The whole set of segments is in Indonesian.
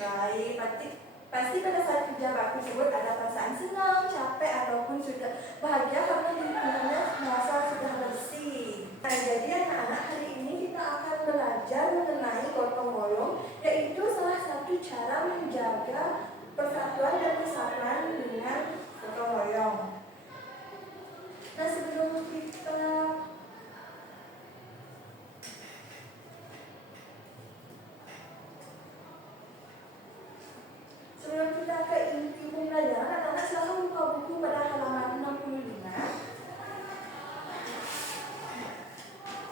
Baik, pasti pada saat kerja bakti tersebut ada perasaan senang, capek, ataupun sudah bahagia karena lingkungannya merasa sudah bersih. Nah, jadi anak-anak, hari ini kita akan belajar mengenai gotong royong, yaitu salah satu cara menjaga persatuan dan kesatuan dengan gotong royong. Nah, sebelum kita ke inti pembelajaran, anak-anak silahkan buka buku pada halaman 65.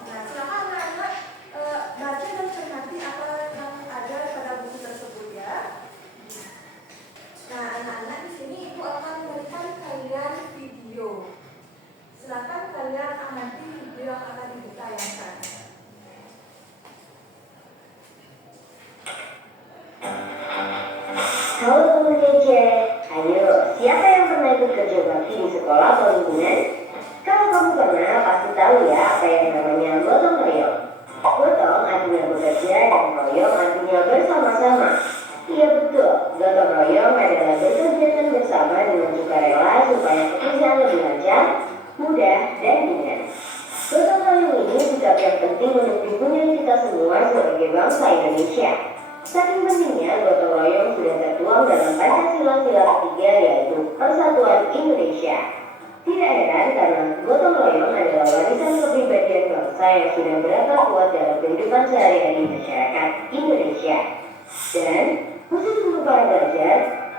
Nah, silahkan anak-anak baca dan cermati apa yang ada pada buku tersebut ya. Nah, anak-anak, di sini ibu akan memberikan kalian video. Silahkan kalian amati video yang akan ibu tayangkan. Halo teman kece, ayo siapa yang pernah ikut kerja bakti di sekolah atau lingkungan? Kalau kamu pernah, pasti tahu ya apa yang namanya gotong royong. Gotong artinya bekerja dan royong artinya bersama-sama. Iya betul, gotong royong adalah berkegiatan bersama dengan sukarela supaya pekerjaan lebih lancar, mudah, dan ringan. Gotong royong ini sikap yang penting untuk dipunyai kita semua sebagai bangsa Indonesia. Saking pentingnya, gotong royong sudah tertuang dalam Pancasila sila ketiga, yaitu Persatuan Indonesia. Tidak heran karena gotong royong adalah warisan kepribadian bangsa yang sudah berakar kuat dalam kehidupan sehari-hari masyarakat Indonesia. Dan khusus untuk para pelajar,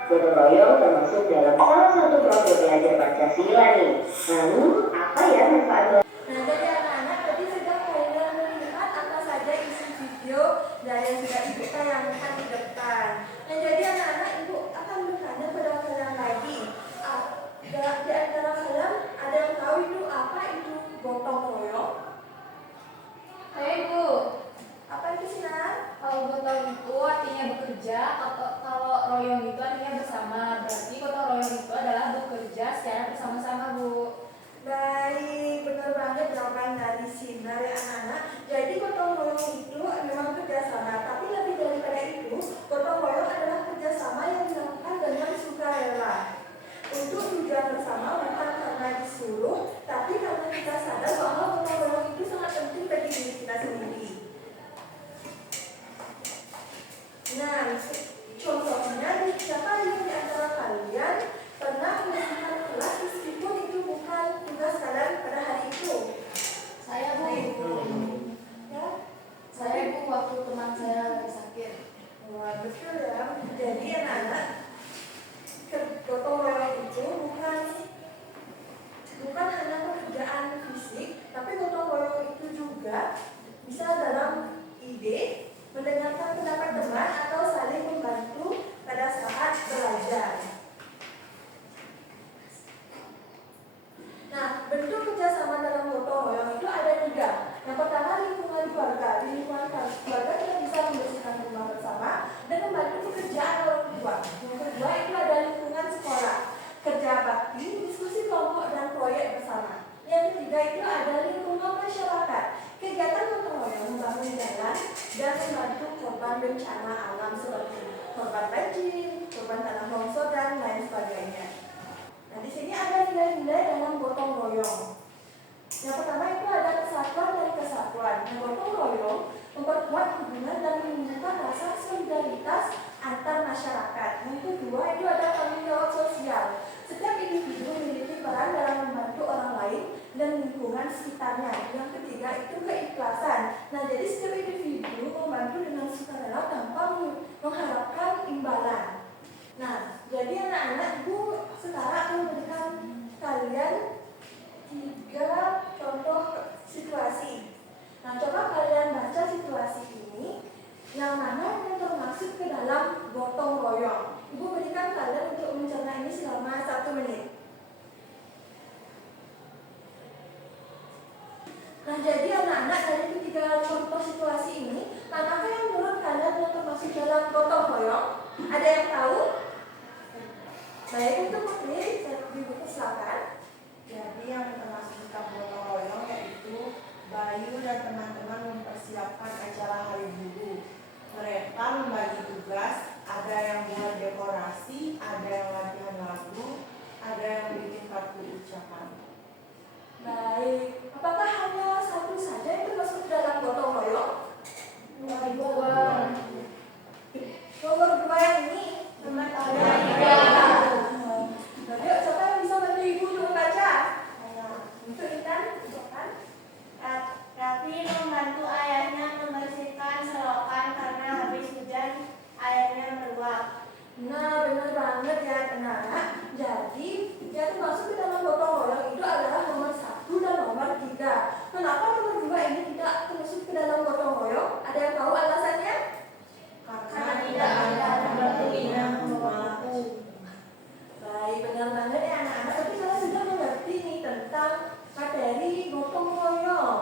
gotong royong termasuk dalam salah satu profil pelajar Pancasila nih. Lalu apa ya manfaat? Nah, jadi anak-anak, tadi sudah kalian melihat apa saja isi video dari yang sudah ibu tayangkan di depan. Nah, jadi anak-anak, ibu akan bertanya pada kalian lagi. Di antara kalian ada yang tahu itu apa itu gotong royong? Hai Bu, Apa itu Sinar? kalau gotong itu artinya bekerja, kalau royong itu artinya bersama. Berarti gotong royong itu adalah bekerja secara bersama-sama Bu. Baik, benar banget jawaban dari Sinar ya anak-anak. Jadi gotong royong itu memang kerjasama, tapi lebih daripada itu, gotong royong adalah kerjasama yang dilakukan dengan sukarela. Untuk tujuan bersama, bukan karena disuruh, tapi karena kita sadar bahwa gotong royong itu sangat penting bagi diri kita sendiri. Nah, contohnya, siapa yang di antara kalian pernah membersihkan kelas meskipun itu bukan tugas kalian pada hari itu? Saya Bu. Ya? Saya Bu, waktu teman saya lagi sakit. Wah, betul ya. Jadi anak-anak, gotong royong itu bukan hanya pekerjaan fisik, tapi gotong royong itu juga bisa dalam ide, mendengarkan pendapat teman, atau saling membantu pada saat belajar. Nah, bentuk kerjasama dalam gotong royong itu ada 3. Yang pertama, lingkungan keluarga. Di lingkungan keluarga kita bisa membersihkan rumah bersama dan membantu pekerjaan orang tua. Yang kedua itu ada lingkungan sekolah, kerja bakti, diskusi kelompok dan proyek bersama. Yang ketiga itu ada lingkungan masyarakat, kegiatan gotong royong membangun jalan dan membantu korban bencana alam seperti korban banjir, korban tanah longsor dan lain sebagainya. Nah, di sini ada nilai-nilai dalam gotong royong. Yang pertama itu ada kesatuan dan kesatuan. Nah, gotong royong memperkuat hubungan dan menumbuhkan rasa solidaritas antar masyarakat. Yang kedua itu ada tanggung jawab sosial. Setiap individu memiliki peran dalam membantu orang lain dan lingkungan sekitarnya. Yang ketiga itu keikhlasan. Nah, jadi setiap individu membantu dengan sukarela tanpa mengharapkan imbalan. Nah, jadi anak-anak, Ibu sekarang akan memberikan kalian 3 contoh situasi. Nah, coba kalian baca situasi ini, yang mana yang termasuk ke dalam gotong royong. Ibu berikan kalian untuk mencerna ini selama 1 menit. Nah, jadi anak-anak, dari 3 contoh situasi ini, manakah yang menurut kalian yang termasuk dalam gotong royong? Ada yang tahu? Baik, untuk Putri, Ibu silakan. Jadi yang termasuk dalam gotong royong yaitu Bayu dan teman-teman mempersiapkan acara Hari Guru. Mereka membagi tugas Ada yang buat dekorasi, ada yang latihan lagu, ada yang bikin kartu ucapan. Baik, apakah hanya satu saja yang termasuk dalam gotong royong? Dua. Nomor 2 yang ini? Nomor tiga. Nah, yuk, siapa yang bisa bantu ibu untuk membaca? Untuk Intan, silakan. Raffi membantu ayahnya membersihkan selokan karena habis hujan airnya meluap. Nah, benar banget ya anak-anak. Jadi, yang termasuk ke dalam gotong royong itu adalah nomor 1 dan nomor 3. Kenapa nomor 2 ini tidak termasuk ke dalam gotong royong? Ada yang tahu alasannya? Karena tidak ada pembelinya membawaku. Baik, benar banget ya anak-anak. Tapi kalian sudah mengerti nih tentang materi gotong royong.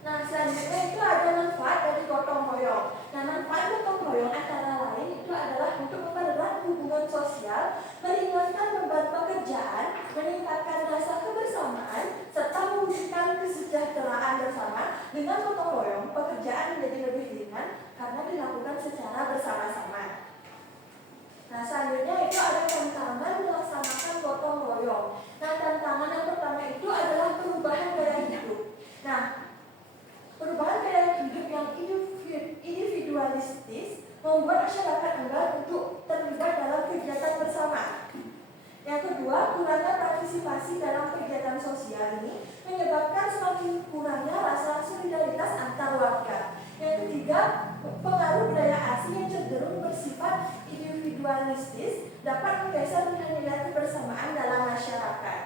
Nah, selanjutnya itu ada manfaat dari gotong royong. Nah, manfaat gotong royong antara lain itu adalah untuk mempererat hubungan sosial, meringankan beban pekerjaan, meningkatkan rasa kebersamaan, serta mewujudkan kesejahteraan bersama. Dengan gotong royong, pekerjaan menjadi lebih ringan karena dilakukan secara bersama-sama. Nah, selanjutnya itu ada tantangan melaksanakan gotong royong. Nah, tantangan yang pertama itu adalah perubahan gaya hidup. Nah, perubahan gaya hidup yang individualistis membuat masyarakat enggan untuk terlibat dalam kegiatan bersama. Yang kedua, kurangnya partisipasi dalam kegiatan sosial ini menyebabkan semakin kurangnya rasa solidaritas antar warga. Yang ketiga, pengaruh budaya asing yang cenderung bersifat individualistis dapat menggeser nilai-nilai kebersamaan dalam masyarakat.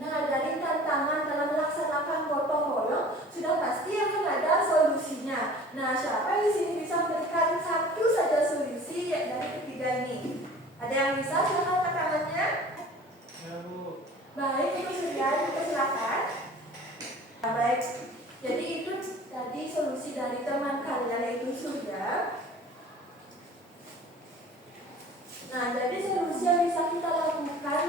Nah, dari tantangan dalam melaksanakan gotong royong sudah pasti akan ada solusinya. Nah, siapa di sini bisa memberikan satu saja solusi dari ketiga ini? Ada yang bisa? Silakan angkat tangannya. Ya, Bu. Baik, itu sudah, silakan. Nah, baik. Jadi itu tadi solusi dari teman kalian yaitu Surya. Nah, jadi solusi yang bisa kita lakukan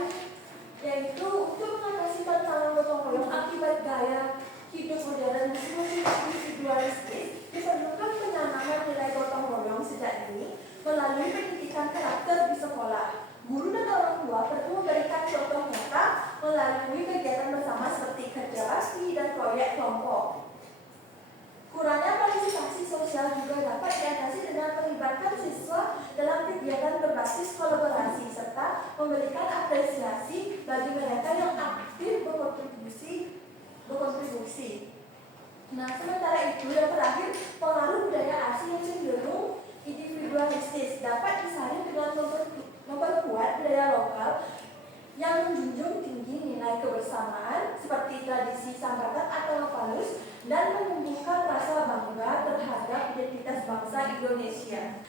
yaitu untuk mengatasi tantangan gotong royong akibat gaya hidup modern dan semakin individualistis, diperlukan penanaman nilai gotong royong sejak dini melalui pendidikan karakter di sekolah. Guru dan orang tua perlu memberikan contoh nyata melalui kegiatan bersama seperti kerja bakti dan proyek kelompok. Kurangnya partisipasi sosial juga dapat diatasi dengan melibatkan siswa dalam kegiatan berbasis kolaborasi serta memberikan apresiasi bagi mereka yang aktif berkontribusi. Nah, sementara itu yang terakhir, pengaruh budaya asing yang cenderung individualistis dapat disaring dengan memperkuat budaya lokal yang menjunjung tinggi nilai kebersamaan seperti tradisi sambatan atau mapalus dan menumbuhkan rasa bangga terhadap identitas bangsa Indonesia.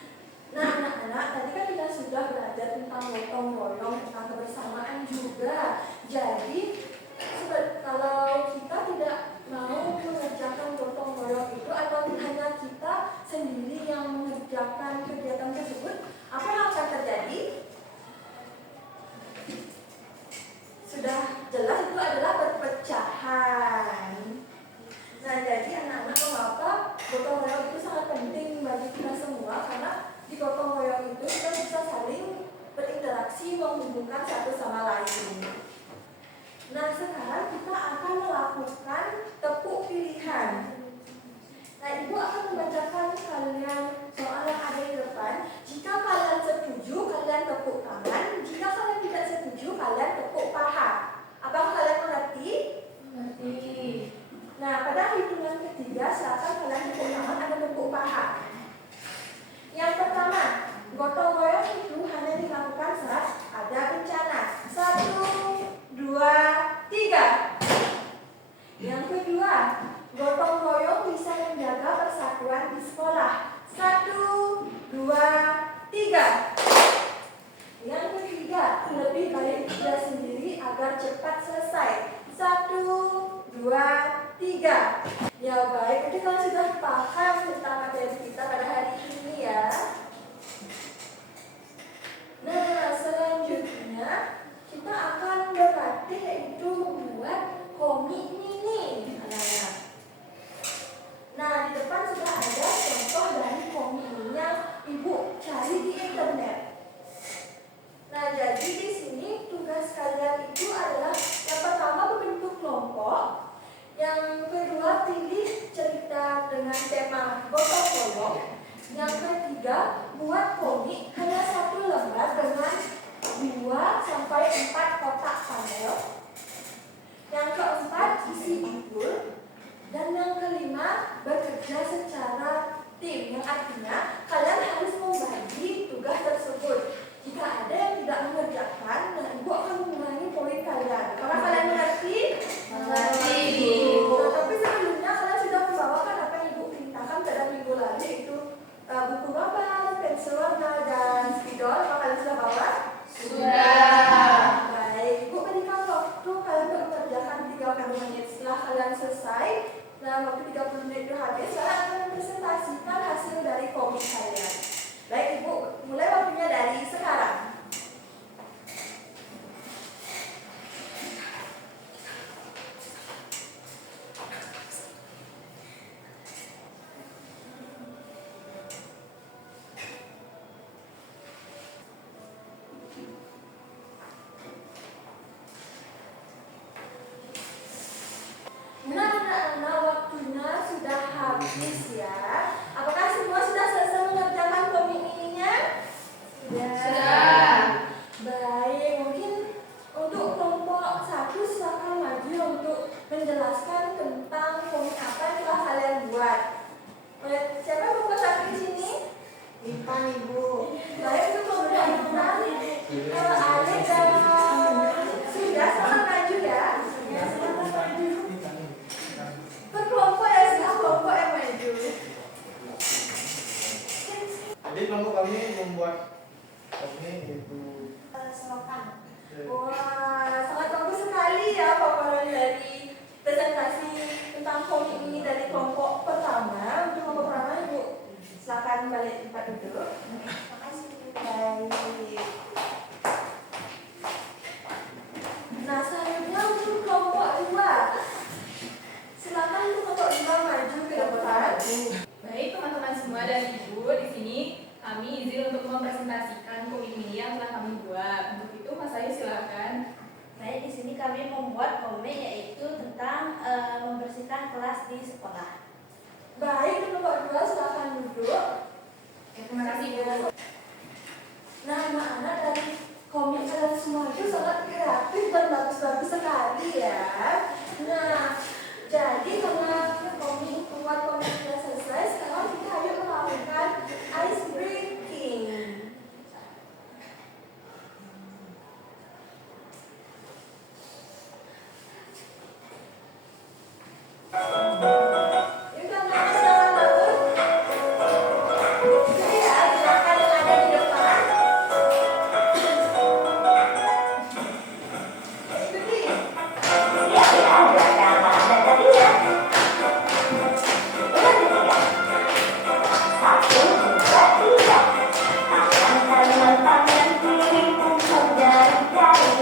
Nah, anak-anak, tadi kan kita sudah belajar tentang gotong royong, tentang kebersamaan juga. Jadi, kalau kita tidak mau mengerjakan gotong royong itu atau hanya kita sendiri yang mengerjakan kegiatan tersebut, apa yang akan terjadi? Sudah jelas itu adalah perpecahan. Nah, jadi anak-anak, mengapa gotong royong itu sangat penting bagi kita semua? Karena di gotong royong itu kita bisa saling berinteraksi, menghubungkan satu sama lain. Nah, sekarang kita akan melakukan tepuk pilihan. Nah, ibu akan membacakan kalian soal yang ada di depan. Jika kalian setuju, kalian tepuk tangan. Jika kalian tidak setuju, kalian tepuk paha. Apakah kalian mengerti? Mengerti. Nah, pada hitungan ketiga, silakan kalian tepuk tangan atau tepuk paha. Yang pertama, gotong royong itu hanya dilakukan saat ada bencana. 1, 2, 3. Yang kedua, gotong royong bisa menjaga persatuan di sekolah. 1, 2, 3. Yang ketiga, lebih baik kerja sendiri agar cepat selesai. 1, 2, 3. Ya baik, jadi kalian sudah paham tentang materi kita pada hari ini ya. Nah, selanjutnya kita akan berlatih yaitu membuat komik mini. Nah, di depan sudah ada contoh dari komik mini yang ibu 4 kotak panel. Yang keempat isi judul. Dan yang kelima bekerja secara tim, yang artinya kalian harus membagi tugas tersebut. Jika ada yang tidak mengerjakan, nah ibu akan mengulangi poin kalian. Apakah kalian mengerti? Mengerti. Nah, tapi sebelumnya kalian sudah membawakan apa yang ibu perintahkan pada minggu lalu, yaitu buku gambar, pensil warna, dan spidol. Apa kalian sudah bawa? Sudah. Baik, ibu berikan waktu kalian untuk mengerjakan 30 menit. Setelah kalian selesai, dalam waktu 30 menit itu habis, kalian akan mempresentasikan hasil dari komik kalian. Baik ibu, mulai waktunya dari sekarang. Nah, waktunya sudah habis ya. Apakah semua sudah selesai mengerjakan komik ininya? Sudah. Baik, mungkin untuk kelompok 1 silakan maju untuk menjelaskan tentang komik apa yang telah kalian buat. Siapa kelompok 1 di sini? Ipan ibu. Baik, untuk kelompok Ipan, Alif dan sudah silakan maju ya. Silakan maju. Berkelompok ya, sudah kelompok yang maju. Jadi kelompok kami membuat ini itu Selokan. Wah, sangat bagus sekali ya paparan dari presentasi tentang komik ini dari kelompok pertama. Untuk kelompok pertama, ibu silakan balik tempat duduk. Makasih. Baik. Nah, selanjutnya untuk kelompok 2. Silakan untuk kelompok 2 maju ke depan. Baik teman-teman semua dan ibu, di sini kami izin untuk mempresentasikan komik ini yang telah kami buat. Untuk itu Mas Ayu silakan. Baik, di sini kami membuat komik yaitu tentang membersihkan kelas di sekolah. Baik, kelompok 2 silakan duduk. Terima kasih Bu. Nah, anak-anak dari komik kalian semua itu sangat kreatif dan bagus-bagus sekali ya. Nah, jadi karena membuat komik sudah selesai, sekarang kita ayo melakukan ice breaking. Yuk anak-anak silakan bangun. Jadi ya, silakan yang ada di depan. Ikuti. Ya, silakan Anda tadi ya. Ulang ketiga. 1, 2, 3. Tangan kanan, tangan kiri, punggung jari-jari.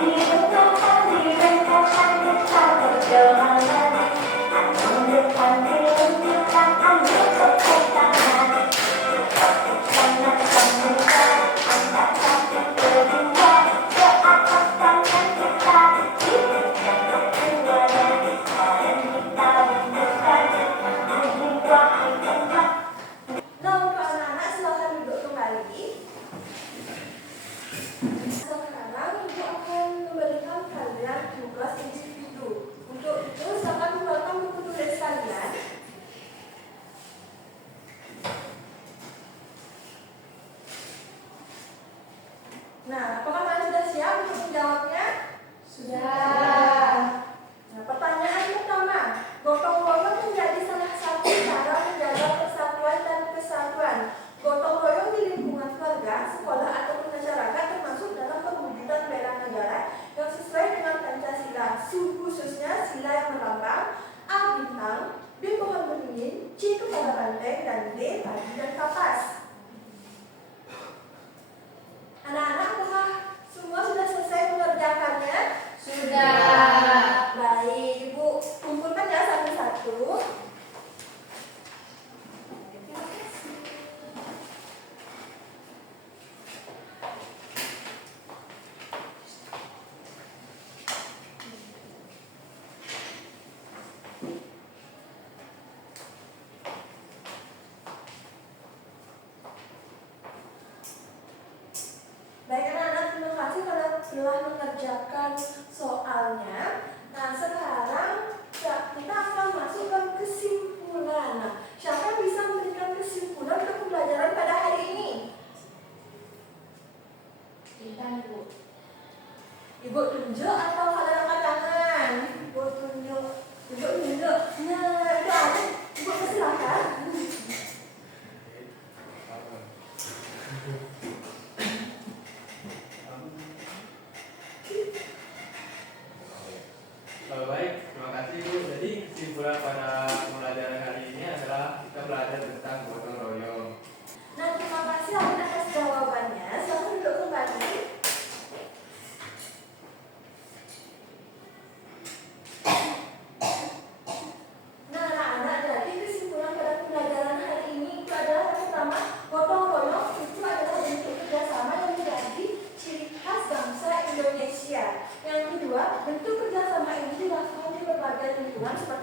Dibentangkan, dibentangkan, kita berdoa lagi. Tangan depan diluncurkan, ambil tepuk tangan. Tepuk tangan pemuda, angkat kaki kedua. Ke atas tangan kita, diberikan keduanya. Dan kita bentukkan jiwa hikmat. Nah, untuk anak-anak silakan duduk kembali. Sekarang ibu akan memberikan kalian tugas individu. Untuk itu silakan keluarkan buku tulis kalian. Nah, apakah kalian sudah siap untuk menjawabnya? Sudah. Nah, pertanyaan pertama, gotong royong menjadi salah satu cara menjaga persatuan dan kesatuan. Gotong royong di lingkungan keluarga, sekolah ataupun masyarakat termasuk dalam perwujudan bela negara yang sesuai dengan Pancasila, khususnya sila yang melambang, A bintang, B pohon beringin, C kepala banteng, dan D padi dan kapas. Anak-anak, apakah semua sudah selesai mengerjakannya? Sudah. setelah mengerjakan soalnya. Nah, sekarang kita akan masuk ke kesimpulan. Nah, siapa yang bisa memberikan kesimpulan untuk pembelajaran pada hari ini? Intan, Ibu. Ibu tunjuk atau kalian angkat tangan? Ibu tunjuk. Ibu tunjuk. Nah, itu ada. Ibu silakan. Baik, terima kasih Bu. Jadi kesimpulan pada pembelajaran hari ini adalah kita belajar tentang gotong royong. Nah, terima kasih atas jawabannya. Selamat duduk kembali. Nah, anak-anak, jadi kesimpulan pada pembelajaran hari ini itu adalah yang pertama, gotong royong itu adalah bentuk kerjasama yang menjadi ciri khas bangsa Indonesia. Yang kedua, bentuk kerjasama ini dilakukan di berbagai lingkungan seperti